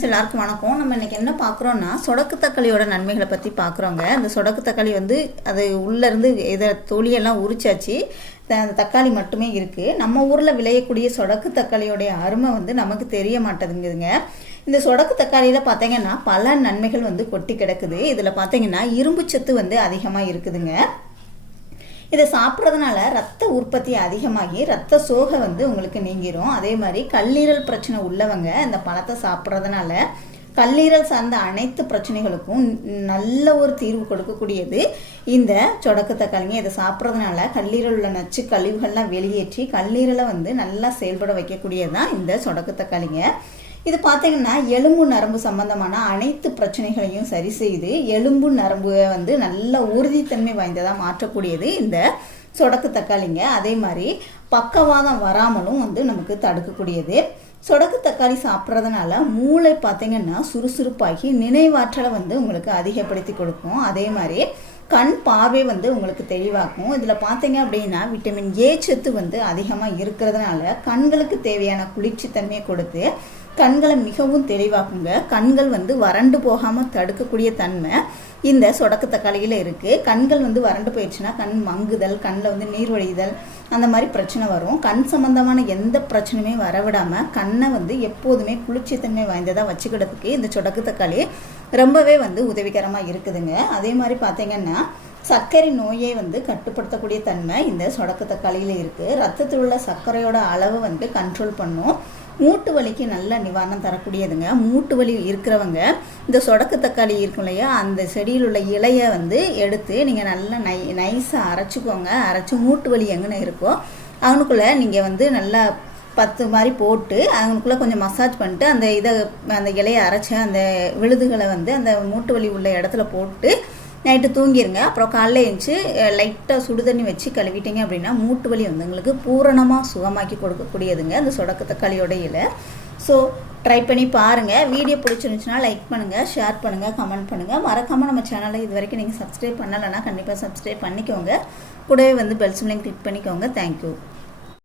எல்லாருக்கும் வணக்கம். நம்ம இன்னைக்கு என்ன பார்க்குறோன்னா சொடக்கு தக்காளியோட நன்மைகளை பற்றி பார்க்குறோங்க. அந்த சொடக்கு தக்காளி வந்து அது உள்ளேருந்து இதை தொழியெல்லாம் உரிச்சாச்சு. த- அந்த தக்காளி மட்டுமே இருக்குது நம்ம ஊரில் விளையக்கூடிய சொடக்கு தக்காளியோடைய அருமை வந்து நமக்கு தெரிய மாட்டேங்குதுங்க. இந்த சொடக்கு தக்காளியில் பார்த்தீங்கன்னா பல நன்மைகள் வந்து கொட்டி கிடக்குது. இதில் பார்த்தீங்கன்னா இரும்பு சத்து வந்து அதிகமாக இருக்குதுங்க. இதை சாப்பிட்றதுனால ரத்த உற்பத்தி அதிகமாகி ரத்த சோகை வந்து உங்களுக்கு நீங்கிரும். அதே மாதிரி கல்லீரல் பிரச்சனை உள்ளவங்க இந்த பழத்தை சாப்பிட்றதுனால கல்லீரல் சார்ந்த அனைத்து பிரச்சனைகளுக்கும் நல்ல ஒரு தீர்வு கொடுக்கக்கூடியது இந்த சொடக்கு தக்காளிங்க. இதை சாப்பிட்றதுனால கல்லீரல் உள்ள நச்சு கழிவுகள்லாம் வெளியேற்றி கல்லீரலை வந்து நல்லா செயல்பட வைக்கக்கூடியது தான் இந்த சொடக்கு தக்காளிங்க. இது பார்த்தீங்கன்னா எலும்பு நரம்பு சம்பந்தமான அனைத்து பிரச்சனைகளையும் சரி செய்து எலும்பு நரம்பு வந்து நல்ல உறுதித்தன்மை வாய்ந்ததாக மாற்றக்கூடியது இந்த சொடக்கு தக்காளிங்க. அதே மாதிரி பக்கவாதம் வராமலும் வந்து நமக்கு தடுக்கக்கூடியது. சொடக்கு தக்காளி சாப்பிட்றதுனால மூளை பார்த்தீங்கன்னா சுறுசுறுப்பாகி நினைவாற்றலை வந்து உங்களுக்கு அதிகப்படுத்தி கொடுக்கும். அதே மாதிரி கண் பார்வை வந்து உங்களுக்கு தெளிவாக்கும். இதில் பார்த்தீங்க அப்படின்னா விட்டமின் ஏ சத்து வந்து அதிகமாக இருக்கிறதுனால கண்களுக்கு தேவையான குளிர்ச்சித்தன்மையை கொடுத்து கண்களை மிகவும் தெளிவாக்குங்க. கண்கள் வந்து வறண்டு போகாமல் தடுக்கக்கூடிய தன்மை இந்த சொடக்கு தக்காளியில் இருக்குது கண்கள் வந்து வறண்டு போயிடுச்சுன்னா கண் மங்குதல் கண்ணில் வந்து நீர் வழிதல் அந்த மாதிரி பிரச்சனை வரும். கண் சம்மந்தமான எந்த பிரச்சனையுமே வரவிடாமல் கண்ணை வந்து எப்போதுமே குளிர்ச்சித்தன்மை வாய்ந்ததாக வச்சுக்கிறதுக்கு இந்த சொடக்கு தக்காளி ரொம்பவே வந்து உதவிகரமாக இருக்குதுங்க. அதே மாதிரி பார்த்தீங்கன்னா சர்க்கரை நோயை வந்து கட்டுப்படுத்தக்கூடிய தன்மை இந்த சொடக்கு தக்காளியில் இருக்குது ரத்தத்தில் உள்ள சர்க்கரையோட அளவு வந்து கண்ட்ரோல் பண்ணும். மூட்டு வலிக்கு நல்ல நிவாரணம் தரக்கூடியதுங்க. மூட்டு வலி இருக்கிறவங்க இந்த சொடக்கு தக்காளி இருக்கும் இல்லையா அந்த செடியில் உள்ள இலையை வந்து எடுத்து நீங்கள் நல்லா நை நைஸாக அரைச்சிக்கோங்க. அரைச்சி மூட்டு வலி எங்கன இருக்கோ அவனுக்குள்ளே நீங்கள் வந்து நல்லா பத்து மாதிரி போட்டு அவனுக்குள்ளே கொஞ்சம் மசாஜ் பண்ணிட்டு அந்த இதை அந்த இலையை அரைச்சி அந்த விழுதுகளை வந்து அந்த மூட்டு வலி உள்ள இடத்துல போட்டு நைட்டு தூங்கிடுங்க அப்புறம் காலைல எழுந்துச்சு லைட்டாக சுடு தண்ணி வச்சு கழுவிட்டீங்க அப்படின்னா மூட்டு வலி வந்து உங்களுக்கு பூரணமாக சுகமாக்கி கொடுக்கக்கூடியதுங்க. அந்த சொடக்க தக்காளியோட இலை. ஸோ ட்ரை பண்ணி பாருங்கள் வீடியோ பிடிச்சிருந்துச்சுன்னா லைக் பண்ணுங்கள் ஷேர் பண்ணுங்கள் கமெண்ட் பண்ணுங்கள் மறக்காமல் நம்ம சேனலை இது வரைக்கும் நீங்கள் சப்ஸ்கிரைப் பண்ணலைன்னா கண்டிப்பாக சப்ஸ்கிரைப் பண்ணிக்கோங்க. கூடவே வந்து பெல் சிம்லையும் கிளிக் பண்ணிக்கோங்க. Thank you